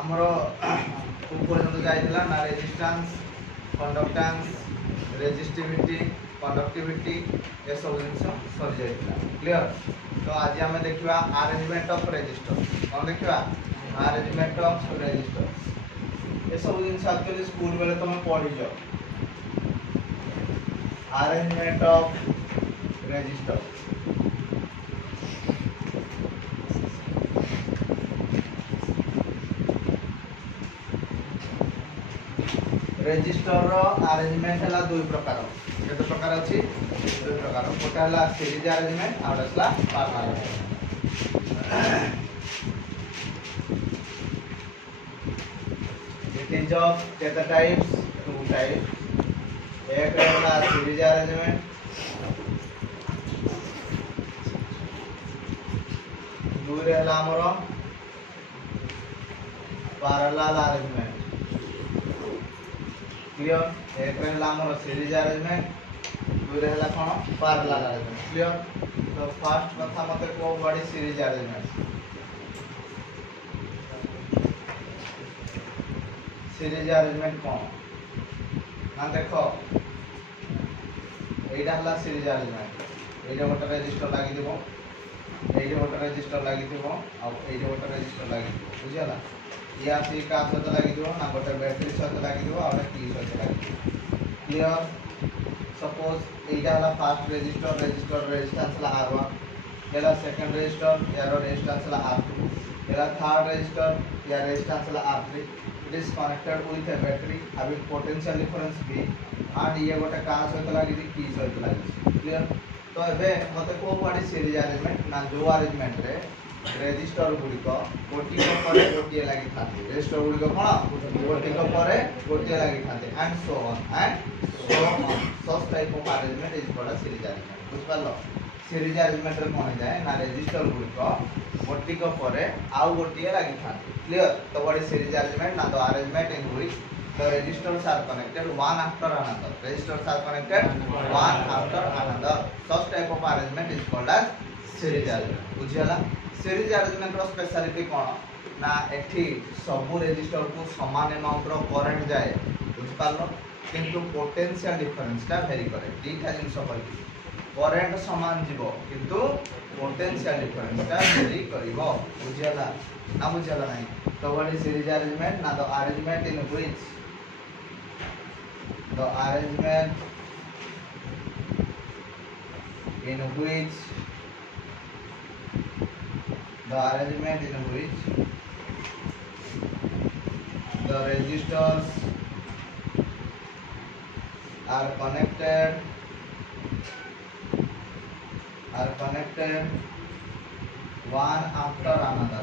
ଆମର କୋଉ ପର୍ଯ୍ୟନ୍ତ ଯାଇଥିଲା ନା ରେଜିଷ୍ଟାନ୍ସ, କଣ୍ଡକ୍ଟାନ୍ସ, ରେଜିଷ୍ଟିଭିଟି, କଣ୍ଡକ୍ଟିଭିଟି ଏସବୁ ଜିନିଷ ସରି ଯାଇଥିଲା। କ୍ଲିୟର। ତ ଆଜି ଆମେ ଦେଖିବା ଆରେଞ୍ଜମେଣ୍ଟ ଅଫ ରେଜିଷ୍ଟର। କ'ଣ ଦେଖିବା? Arrangement of register. ଏସବୁ ଜିନିଷ ଆକ୍ଚୁଆଲି ସ୍କୁଲ ବେଳେ ତମେ ପଢିଛ। Arrangement of register. Register arrangement ହେଲା ଦୁଇ ପ୍ରକାର। କେତେ ପ୍ରକାର ଅଛି? ଦୁଇ ପ୍ରକାର। ଗୋଟେ ହେଲା ସିରିଜ ଆରେଞ୍ଜମେଣ୍ଟ ଆଉ ଗୋଟେ ହେଲା ପାର୍ଲାଲ arrangement. It is of data types, two types. एक है सीरीज अरेंजमेंट, दूसरे है हमरो पैरेलल अरेंजमेंट। क्लियर। एक है हमरो सीरीज अरेंजमेंट, दूसरे है कौन पैरेलल अरेंजमेंट। क्लियर। तो फर्स्ट कथा मते को बड़ी सीरीज अरेंजमेंट। सीरीज अरेंजमेंट कौन ना देखो এইটা হলা সিরিজ আরেঞ্জমেন্ট। এইটা গোটা রেজিস্টার লাগি দিব, এইটা গোটা রেজিস্টার লাগি দিব, আর এইটা গোটা রেজিস্টার লাগি দিব। বুঝলা? ইয়া সি কা সହିତ লাগি দিব না গোটা ব্যাটারি সହିତ লাগি দিব আর কি সହିତ লাগি দিব। ক্লিয়ার। সপোজ এইটা হলা ফার্স্ট রেজিস্টার, রেজিস্টার রেজিস্ট্যান্স হলা R1, এলা সেকেন্ড রেজিস্টার, ইয়ার রেজিস্ট্যান্স হলা R2, এলা থার্ড রেজিস্টার, ইয়ার রেজিস্ট্যান্স হলা R3। It is connected with a battery having potential difference V and ये गोटे का सहित लगी की सहित लगी। क्लियर। तो एबे मते को पड़ी सीरीज अरेंजमेंट ना जो अरेंजमेंट रे रेजिस्टर गुडी को गोटी को परे गोटी लगी थाते, रेजिस्टर गुडी को कोन गोटी को परे गोटी लगी थाते and so on such type of arrangement is called series arrangement. बुझ पालो? सीरीज अरेंजमेंट रे कोन जाए ना रेजिस्टर गुडी को गोटी को परे आउ गोटी लगी थाते। क्लियर। तो what is series arrangement? Now the arrangement in which the registers are connected one after another. Registers are connected one after another. Such type of arrangement is called as series arrangement. बुझियला? series arrangement row speciality कोन ना एठी सब resistor को समान amount रो current जाए। बुझ पालो? किंतु potential difference ता वेरी करे। दीटा जिंस कहली करंट समान जीवो किंतु पोटेंशियल डिफरेंस ता वेरी करिवो। बुझियला ना? बुझियला नहीं? So what is series arrangement? Now the arrangement in which the arrangement in which the resistors are connected one after another,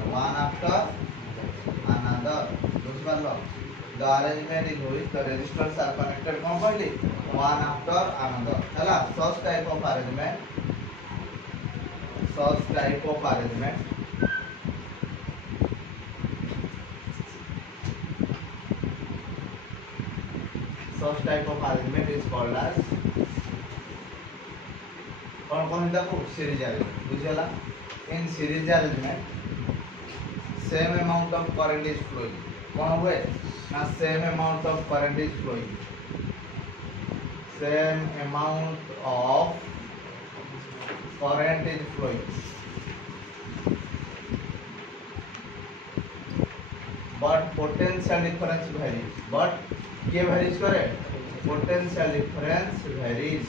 the arrangement in which the resistors are connected completely one after another. Hala such type of arrangement such type of arrangement is called as कौन देखो series arrangement. बुझला? In series arrangement same amount of current is flowing. कौन हुए ना same amount of current is flowing, same amount of current is flowing, but potential difference varies. But के varies करे potential difference varies,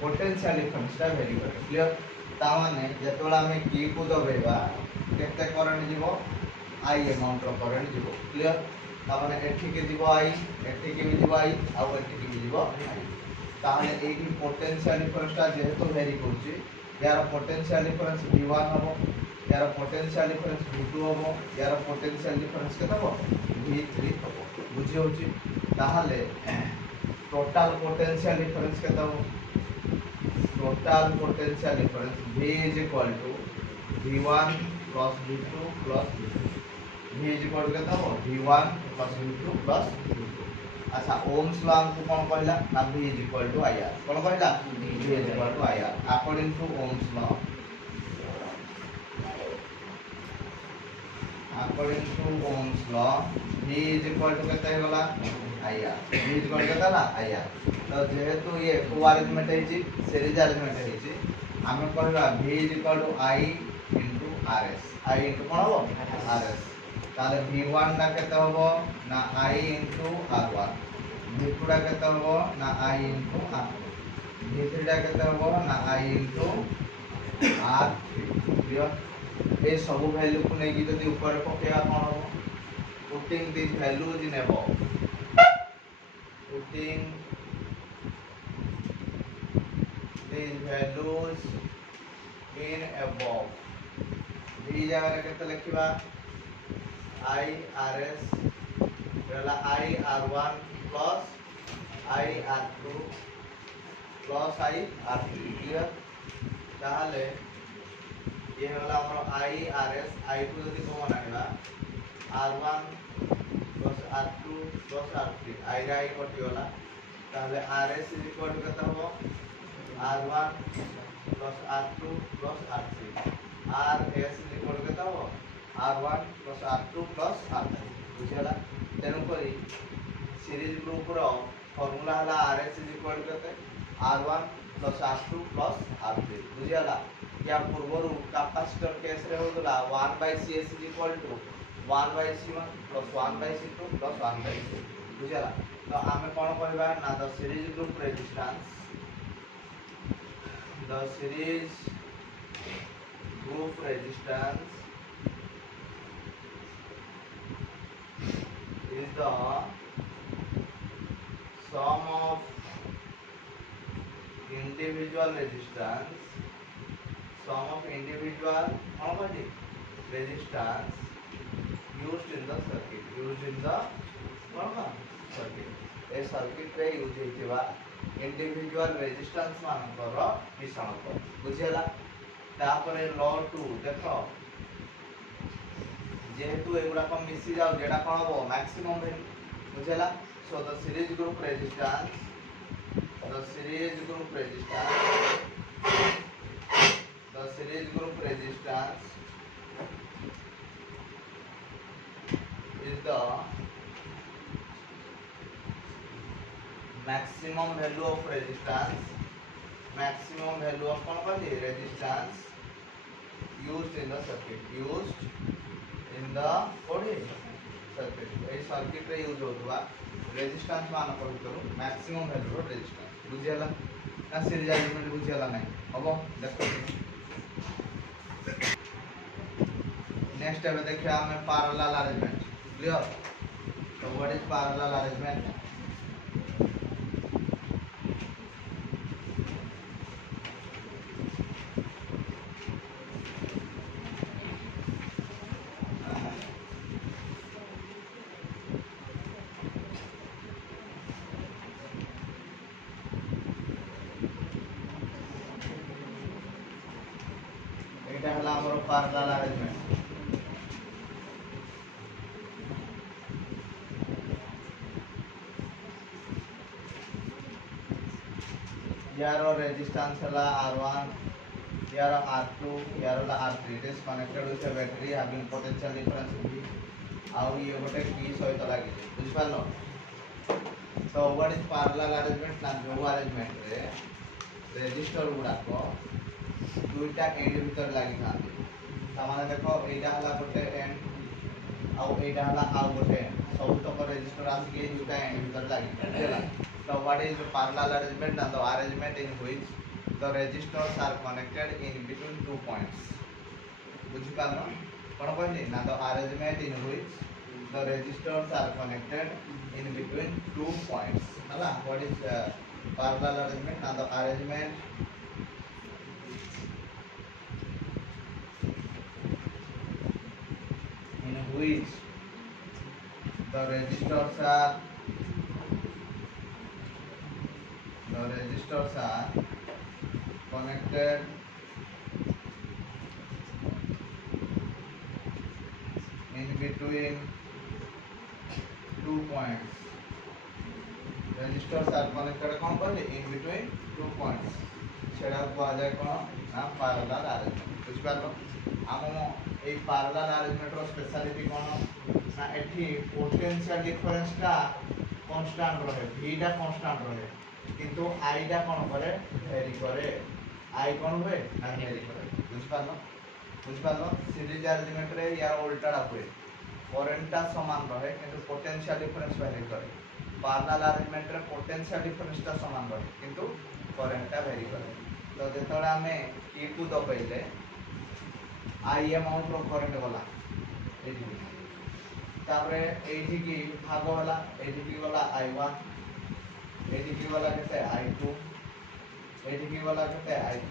potential difference ता vary करे। Clear. ता माने जेतोला हमें की को दबेबा केते करंट जीवो I अमाउंट रो करंट जीवो। क्लियर। ता माने एठी के जीवो I, एठी के भी जीवो I, आ एठी के भी जीवो I। ता माने एठी पोटेंशियल डिफरेंस ता जेहेतु वेरी करछि, यार पोटेंशियल डिफरेंस V1 हबो, यार पोटेंशियल डिफरेंस V2 हबो, यार पोटेंशियल डिफरेंस केते हबो V3 हबो। बुझि होछि? ताहाले टोटल पोटेंशियल डिफरेंस केते हबो? Total potential difference V is equal to V1 plus V2 plus V3. V is equal to केते हबो V1 plus V2 plus V2। अच्छा ओम्स लॉ हमको कौन कहला ना V is equal to IR। कौन कहला? V is equal to IR according to Ohm's law। according to Ohm's law V is equal to केते होला IR V is equal to केते होला IR तो जेहेतु ये को अरेंजमेंट है जी सीरीज अरेंजमेंट है जी हमें कहबा V is equal to I into RS I into कोन हो RS ताले V1 ना केते होबो ना I into R1 V2 टा केते होबो ना I into R2 V3 टा केते होबो ना I into R3 clear A सब वैल्यू को नै कि जदी ऊपर पकेया कोन हो putting this values in above putting these values in above V जगह केते लिखिबा I RS रहला I R1 plus I R2 plus I R3 clear ताहले ये होला हमर I RS I2 जदी कॉमन आइबा R1 plus R2 plus R3 I रा I कटि होला ताहले RS इज इक्वल टू केते होबो R1 plus R2 plus R3 RS is equal to केते होबो R1 plus R2 plus R3 बुझियला तेनु करी सीरीज ग्रुप रो फार्मूला हला RS इज इक्वल टू केते R1 plus R2 plus R3 बुझियला या पूर्वरु कैपेसिटर केस रे होतला 1/CS is equal to 1/C1 plus 1/C2 plus 1/C बुझियला तो हमें कोन करबा ना the series group resistance is the sum of individual resistance used in the circuit A circuit रे यूज हेतिबा इंडिविजुअल रेजिस्टेंस मानकर मिश्रणक बुझियला तापरे लॉ 2 देखो जेहेतु एगुडा को मिसी जाउ जेडा कोन हो मैक्सिमम वैल्यू बुझियला so the series group resistance is the maximum value of resistance used in the circuit A circuit रे यूज होतबा रेजिस्टेंस मान करू मैक्सिमम वैल्यू ऑफ रेजिस्टेंस बुझियला ना सीरीज एलिमेंट बुझियला नै हबो देखो नेक्स्ट एबे देखिया हमें पैरेलल अरेंजमेंट क्लियर तो व्हाट इज पैरेलल अरेंजमेंट এটা হলো আমার पैरेलल अरेंजमेंट यारो रेजिस्टेंस हला R1 यारो R2 यारो R3 it is connected with a battery having potential difference V आउ ये गोटे P सहित लागि बुझ पालो तो व्हाट इज पैरेलल अरेंजमेंट ना जो अरेंजमेंट रे रेजिस्टर गुडा को दुईटा एंड भीतर लागि थांती तमाने देखो एटा हला गोटे एंड आउ एटा हला आउ गोटे सब तक रेजिस्टर आस के दुईटा एंड भीतर लागि हैला so what is the parallel arrangement and the arrangement in which the resistors are connected in between two points बुझी पालो कोन कहली ना the arrangement in which the resistors are connected in between two points हला what is parallel arrangement and the arrangement in which the resistors are connected in between two points resistors are connected in between two points সেটা পাওয়া যায় কোন না parallel arrangement বুঝিপারলো ଆମ এই parallel অ্যারেঞ্জমেন্টର speciality কোন না এଠି পোটেনশিয়াল ডিফরেন্সটা কনস্ট্যান্ট রহে ভিটা কনস্ট্যান্ট রহে কিন্তু আইটা কোন করে ভেরি করে আই কোন हुए না ভেরি করে বুঝিপারলো সিরিজ অ্যারেঞ্জমেন্টরে ইয়ার উল্টাটা हुए কারেন্টটা সমান রহে কিন্তু পোটেনশিয়াল ডিফরেন্স ভ্যারি করে প্যারালাল অ্যারেঞ্জমেন্টরে পোটেনশিয়াল ডিফরেন্সটা সমান রহে কিন্তু কারেন্টটা ভ্যারি করে তো যেতବେଳେ ଆମେ e କୁ ଦବେଇଲେ i amount of current গলা এইটি তারপরে এইটি কি ভাগ হলা এইটি কি গলা i1 এইটি কি গলা কেতে i2 এইটি কি গলা কেতে i3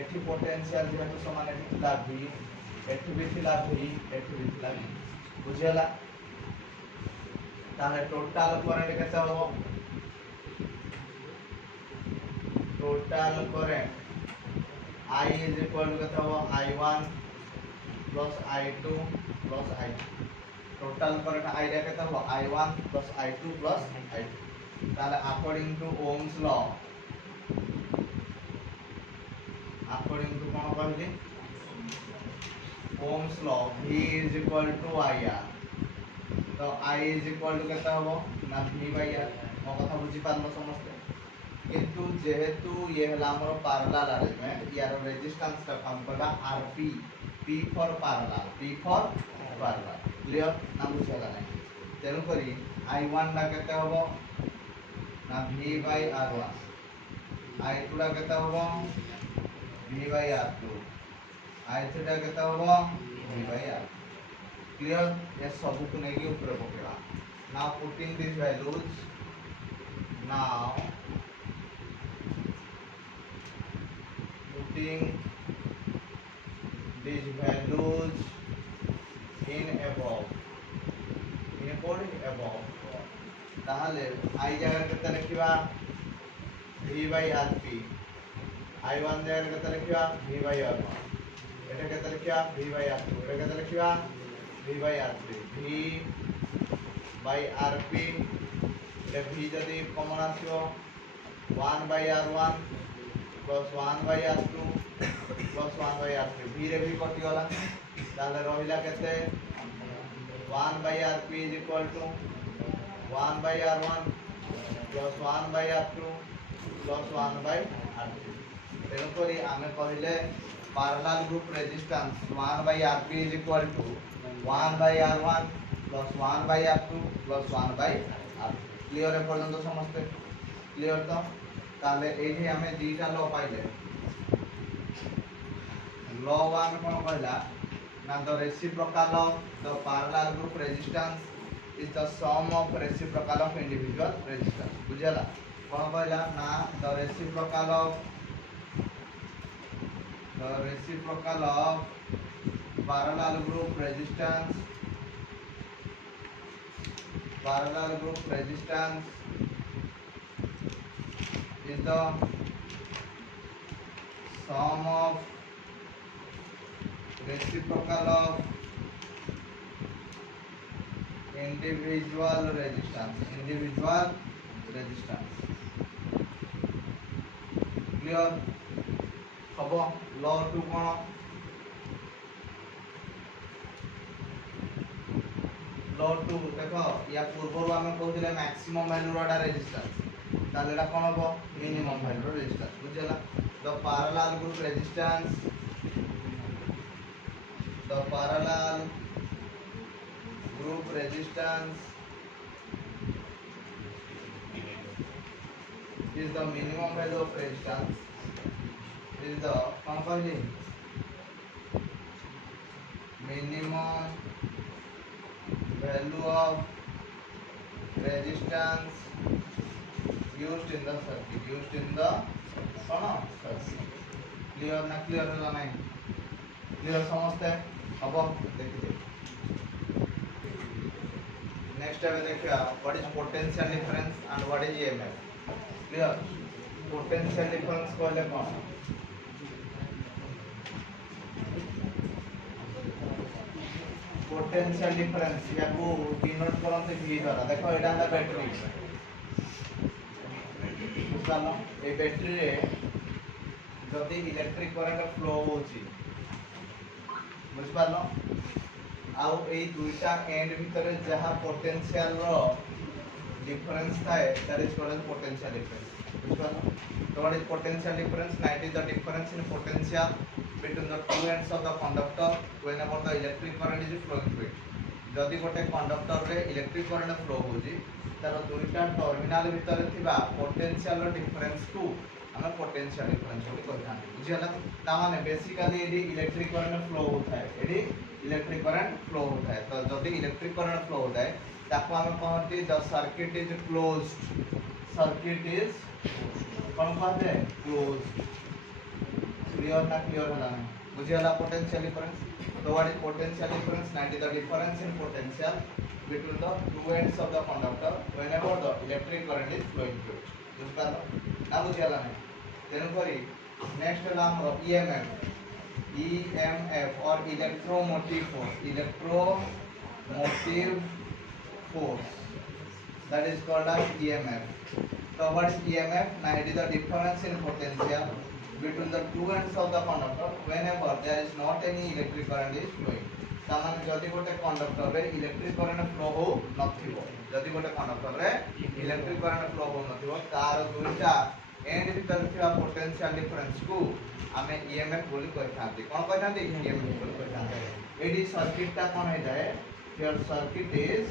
এটি পোটেনশিয়াল যেহেতু সমান এটি ଥିଲା v এটি भी ଥିଲା v এটি भी ଥିଲା v বুঝিলা তাহলে টোটাল কারেন্ট কেতে হবো total current I is equal to কেতে হবো I1 plus I2 plus I3 total current I রে কেতে হবো I1 plus I2 plus I3 তাহলে according to Ohm's law according to কোন কইলি Ohm's law V is equal to IR তো I is equal to কেতে হবো না V by R ମୋ କଥା বুঝি পারলো ସମସ୍ତେ किंतु जेहेतु ये हला हमर पैरेलल अरेंजमेंट यार रेजिस्टेंस का हम कहला RP P for parallel clear ना बुझला नै तेनु करी i1 ला केते होबो ना v by r1 i2 ला केते होबो v by r2 i3 ला केते होबो v by r क्लियर ये सब को नेकी ऊपर पकेला now putting this values now putting these values in above তাহলে i জায়গায় কত লিখিবা v by rp i1 জায়গায় কত লিখিবা v by r1 এটা কত লিখিবা v by r2 এটা কত লিখিবা v by r3 v by rp এটা v যদি কমন আসিও 1 by r1 plus 1 by r2 plus 1 by r3 v रे भी कटि गला ताले रहिला केते 1 by rp is equal to 1 by r1 plus 1 by r2 plus 1 by r3 तेनु करी आमे कहिले parallel group resistance 1 by rp is equal to 1 by r1 plus 1 by r2 plus 1 by r3 clear है पर्यंत समझते क्लियर तो ताले एठी हमें दीटा लॉ पाइले लॉ 1 कोन कहला ना the reciprocal of the parallel group resistance is the sum of reciprocal of individual resistance बुझला कोन कहला ना the reciprocal of parallel group resistance is the sum of reciprocal of individual resistance clear हबो law 2 कोन law 2 देखो या पूर्व आमे कहथिले maximum value रा रेजिस्टेंस ताले एटा कोन हबो मिनिमम वैल्यू रा रेजिस्टेंस बुझला the parallel group resistance is the minimum value of resistance is the कोन कहली minimum value of resistance used in the circuit clear ना clear होला नाही clear समझते अब देखिए नेक्स्ट अब देखिए what is potential difference and what is EMF clear potential difference कहले कोन पोटेंशियल डिफरेंस या को डिनोट करते v द्वारा देखो एटा है बैटरी बुझालो ए बैटरी रे जदि इलेक्ट्रिक करंट फ्लो होची बुझ पारलो आउ एई दुईटा एंड भितरे जहा पोटेंशियल रो डिफरेंस थाए that is called as potential difference बुझ पारलो तो what is potential difference night is the difference in potential between the two ends of the conductor whenever the electric current is flowing through it जदि गोटे conductor रे electric current flow होजी तार दुईटा terminal भितर थिबा पोटेंशियल डिफरेंस को हम potential difference बोली कहता बुझियला ता माने बेसिकली एडी इलेक्ट्रिक करंट फ्लो होता है एडी इलेक्ट्रिक करंट फ्लो होता है तो जदि इलेक्ट्रिक करंट फ्लो होता है ताको हम कहते the circuit is closed circuit is कौन कहते हैं क्लोज्ड क्लियर ना क्लियर होला बुझियला potential difference so what is potential difference 90 the difference in potential between the two ends of the conductor whenever the electric current is flowing through बुझ पालो ना बुझियला नै तेनु करी नेक्स्ट होला हमर EMF or electromotive force that is called as EMF so what is EMF now it is the difference in potential between the two ends of the conductor whenever there is not any electric current is flowing सामान्य जदि गोटे conductor रे electric current flow हो नथिबो जदि गोटे conductor रे electric current flow हो नथिबो तार दुईटा एंड भीतर थिबा पोटेंशियल डिफरेंस को हमें ईएमएफ बोली कहथांती कोन कहथांती ईएमएफ बोली कहथांती एडी सर्किट ता कोन हे जाय हियर सर्किट इज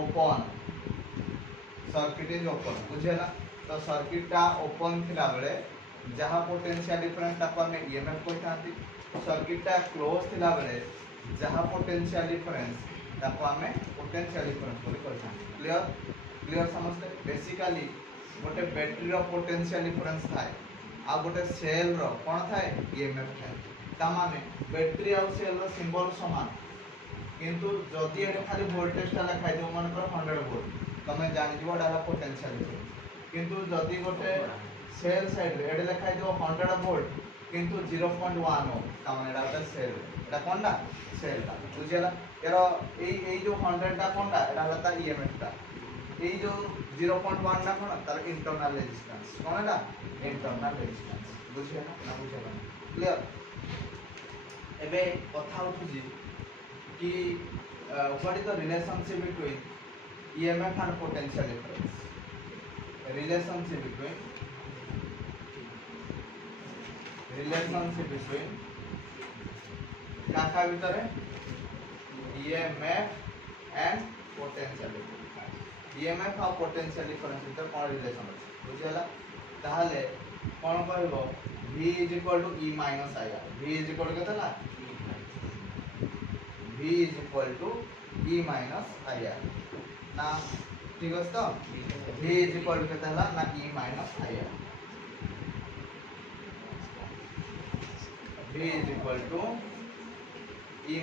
ओपन बुझेला तो सर्किट ता ओपन थिला बेले जहाँ पोटेंशियल डिफरेंस ताको हमें ईएमएफ कहथांती सर्किट टा क्लोज थिला बेले जहाँ पोटेंशियल डिफरेंस ताको हमें पोटेंशियल डिफरेंस बोली कहथांती क्लियर समझते बेसिकली गोटे बैटरी रो पोटेंशियल डिफरेंस थाए आ गोटे सेल रो कोन थाए ईएमएफ थाए ता माने बैटरी आ सेल रो सिंबल समान किंतु जदि एटा खाली वोल्टेज ता लिखाइ दो मन कर 100 वोल्ट तमे जानि जिवो डाला पोटेंशियल डिफरेंस किंतु जदि गोटे सेल साइड रे एडे लिखाइ दो 100 वोल्ट किंतु 0.1 ओम ता माने एटा होता सेल एटा कोनडा सेल ता बुझियला एरो एई जो 100 ता कोनडा एटा होता ईएमएफ ता एई जो 0.1 ना कोन तार इंटरनल रेजिस्टेंस कोन एटा इंटरनल रेजिस्टेंस बुझियला ना बुझियला क्लियर एबे कथा उठुजी कि what is the relationship between EMF and potential difference relationship between काका भितर EMF and potential difference EMF और potential difference भितर कोन रिलेशन अछि बुझियला ताहाले कोन कहबो V = E - IR V = केतला V = E - IR ना ठीक है तो V = केतला ना E - IR V = E -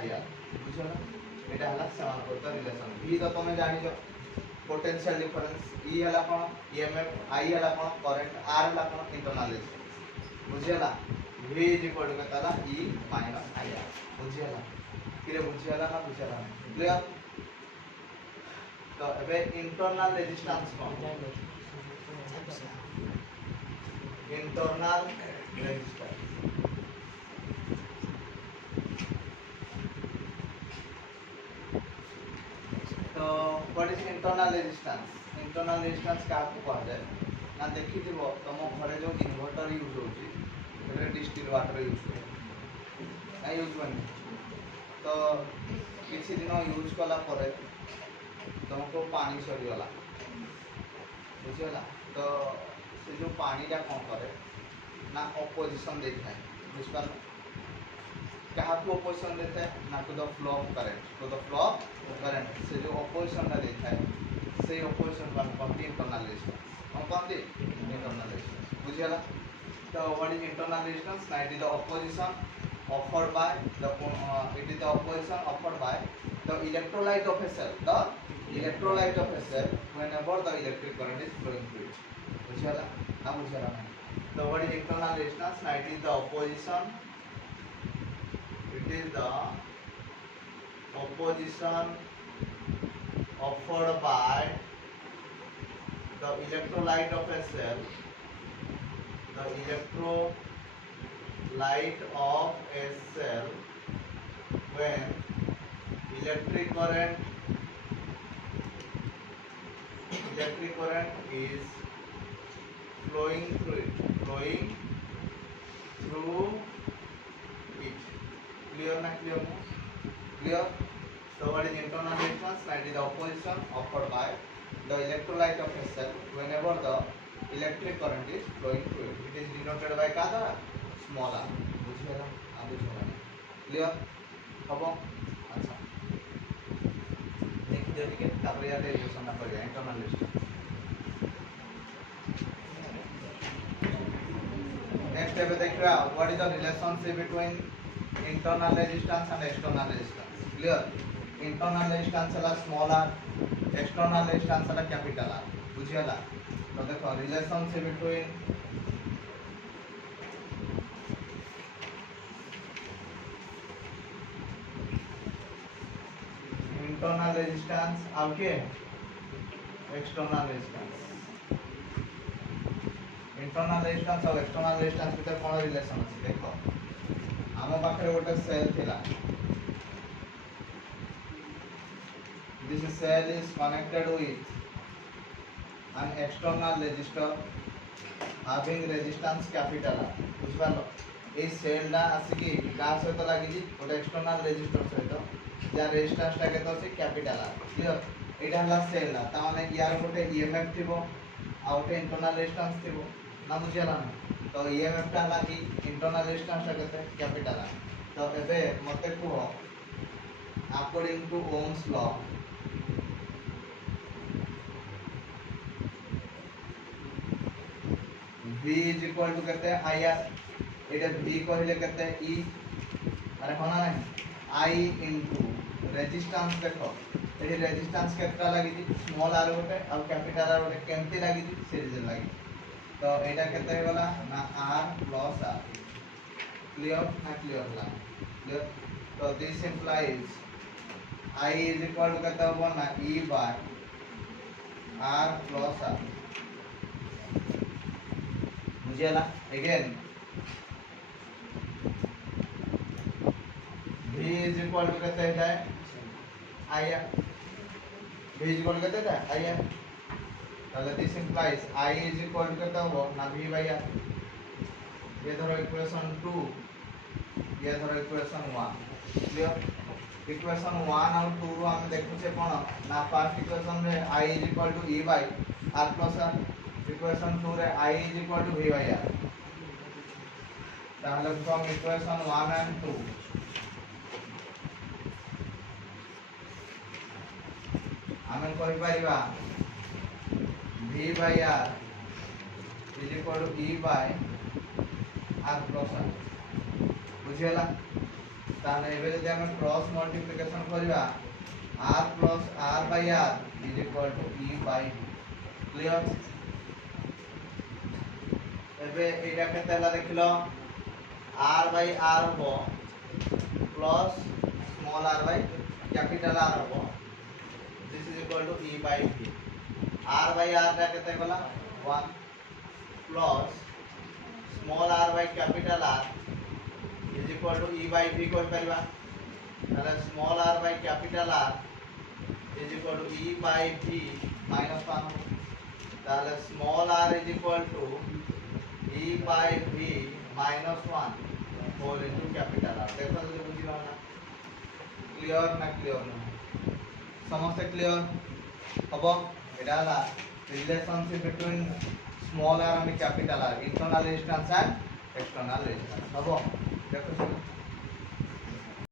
IR बुझला एटा हला समानुपाती रिलेशन V तो तमे जानि जो पोटेंशियल डिफरेंस E हला कोन EMF I हला कोन करंट R हला कोन इंटरनल रेजिस्टेंस बुझला V = केतला E - IR बुझला किरे बुझला ना बुझला क्लियर तो एबे इंटरनल रेजिस्टेंस कोन इंटरनल रेजिस्टेंस तो what is internal resistance internal resistance का को कहा जाए ना देखि दिबो तम घरे जो इन्वर्टर यूज होची एबे डिस्टिल वाटर यूज करे ना यूज बनी तो किछि दिन यूज कला परे तुमको पानी सरी गला बुझला तो से जो पानी का कौन करे ना ऑपोजिशन देता है बुझ पार कहा को ऑपोजिशन देता है ना to the flow of current से जो ऑपोजिशन का देता है से ऑपोजिशन वन कौन इंटरनल रेजिस्टेंस कौन दी इंटरनल रेजिस्टेंस बुझला तो व्हाट इज इंटरनल रेजिस्टेंस ना it is the opposition offered by the it is the opposition offered by the electrolyte of a cell whenever the electric current is flowing through it बुझला ना बुझला तो what is internal resistance ना it is the opposition offered by the electrolyte of a cell light of a cell when electric current is flowing through it. Clear na? Clear? So what is internal resistance? That is the opposition offered by the electrolyte of a cell whenever the electric current is flowing through it. It is denoted by kada small r. बुझिएगा? आप बुझिएगा? Clear? हबो? अच्छा. देखिए देखिए तापर या derivation ना पड़ेगा internal resistance. Next step देखिए what is the relationship between internal resistance and external resistance. Clear? Internal resistance है small r, external resistance है capital R. बुझिएगा? तो देखो relationship between internal resistance और क्या external resistance. internal resistance और external resistance भीतर कौन relation ଅଛି देखो ଆମ ପାଖରେ ଗୋଟେ cell ଥିଲା. This cell is connected with an external resistor having resistance capital R. बुझिपालो A cell टा आसिकी का सहित लागि गोटे एक्सटर्नल रेजिस्टर सहित जा रेजिस्टेंस टा केतो अछि कैपिटल आर. क्लियर? एटा हला सेल ना ता माने यार गोटे ईएमएफ थिबो आ गोटे इंटरनल रेजिस्टेंस थिबो ना बुझियाला ना. तो ईएमएफ टा लागि इंटरनल रेजिस्टेंस टा केते कैपिटल आर. तो एबे मते को according to Ohm's law V is equal to कहते हैं IR. इधर V कहले कहते हैं E. अरे होना नहीं I into रेजिस्टेंस देखो ये रेजिस्टेंस कितना लगी थी स्मॉल r गोटे और कैपिटल R गोटे केमती लगी थी सीरीज लगी. तो एटा कहते हैं वाला ना R plus R. क्लियर ना क्लियर ला क्लियर. तो this implies I is equal to कहता हुआ ना E by R plus R. बुझिएला? Again V is equal to कहते हैं IR. V is equal to कहते हैं IR. ताले this implies I is equal to कहता हुआ ना V by R. ये धरो इक्वेशन 2 ये धरो इक्वेशन 1. क्लियर? इक्वेशन 1 और 2 रो हम देखु छे कोन ना फर्स्ट इक्वेशन रे I is equal to E by R plus R. Equation 2 रे I is equal to V by R. ताले फ्रॉम इक्वेशन 1 and 2 आमे कहि परिबा V by R is equal to E by R plus R. बुझियला? ताने एबे जदि हम cross multiplication करिबा R plus R by R is equal to E by V. Clear? एबे एटा केते हला देखिलो R by R हो plus small r by capital R हो. This is equal to E by V. R by R टा केते गला 1 plus small r by capital R is equal to E by V कोइ परिबा. ताले small r by capital R is equal to E by V minus 1. ताले small r is equal to E by V minus 1 whole into capital R. देखो जल्दी बुझिला ना? Clear ना clear ना? समस्त clear? हबो एटा ला relationship between small r and capital R, internal resistance and external resistance. हबो देखो